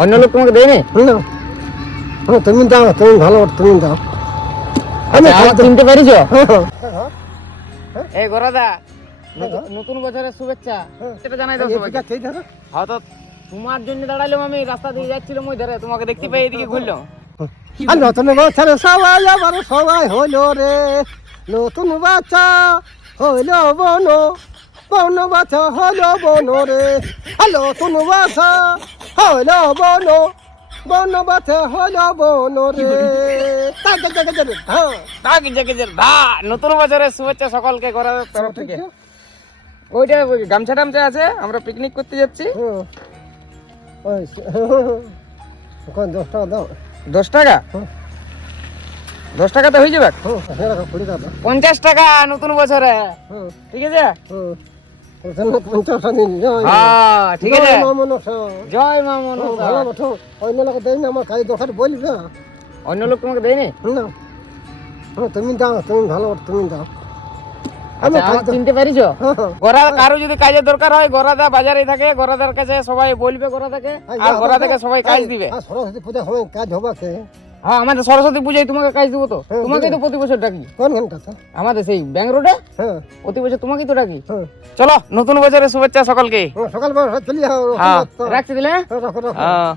অন্য লোক তোমাকে দেয়নি? না তুমি দাও, তুমি ভালো, তুমি দাও। আচ্ছা, আমার চিনতে পারিছো? হ্যাঁ, এই গোরাদা, হ্যাঁ। নতুন বছরের শুভেচ্ছা হ্যাঁ। সেটা জানাই দাও সবাইকে। হয়তো তোমার জন্য দাঁড়াইলাম, আমি রাস্তা দিয়ে যাচ্ছিলাম ওই ধারে, তোমাকে দেখতে পেয়ে এদিকে ঘুরলো। আর নতুন বছরে সবাই আবার সবাই হইল রে, নতুন বাচ্চা হইল বন, বন বাচ্চা হইল বন রে, আর নতুন বাচ্চা হইল বন, বন বাচ্চা হইল বন রে। নতুন বছরের শুভেচ্ছা সকলকে গোরাদার তরফ থেকে। ওইটা ওই গামছা টামছা আছে, আমরা পিকনিক করতে যাচ্ছি। ওখানে 10 টাকা দাও। 10 টাকা? হুম। 10 টাকাতে হয়ে যাবে? 20 টাকা দাও। 50 টাকা নতুন বছরে, ঠিক আছে? হ্যাঁ, ঠিক আছে। জয় মা মনসা। অন্য লোক দেয় না, আমার কাজ দরকার বলবে অন্য লোক তোমাকে দেয়নি? না। তুমি দাও, তুমি ভালো, তুমি দাও। আচ্ছা, আমার চিনতে পারিছো? গোরা কারো যদি কাজের দরকার হয়, গোরাদা বাজারে থাকে, গোরাদার কাছে সবাই বলবে গোরাদাকে, আর গোরাদাকে সবাই কাজ দিবে। সরস্বতী পূজা সময় কাজ হবে কে? হ্যাঁ, আমাদের সরস্বতী পূজায় তোমাকে কাজ দেবো তো। হ্যাঁ, তোমাকেই তো প্রতি বছর ডাকি। কোন ঘন্টাতে? আমাদের সেই ব্যাংক রোডে হ্যাঁ, প্রতি বছর তোমাকেই তো ডাকি। হ্যাঁ। চলো, নতুন বছরের শুভেচ্ছা সকলকে। সকালবেলা চলি যাও। হ্যাঁ, রাখছি দিলে। রাখো, রাখো। হ্যাঁ।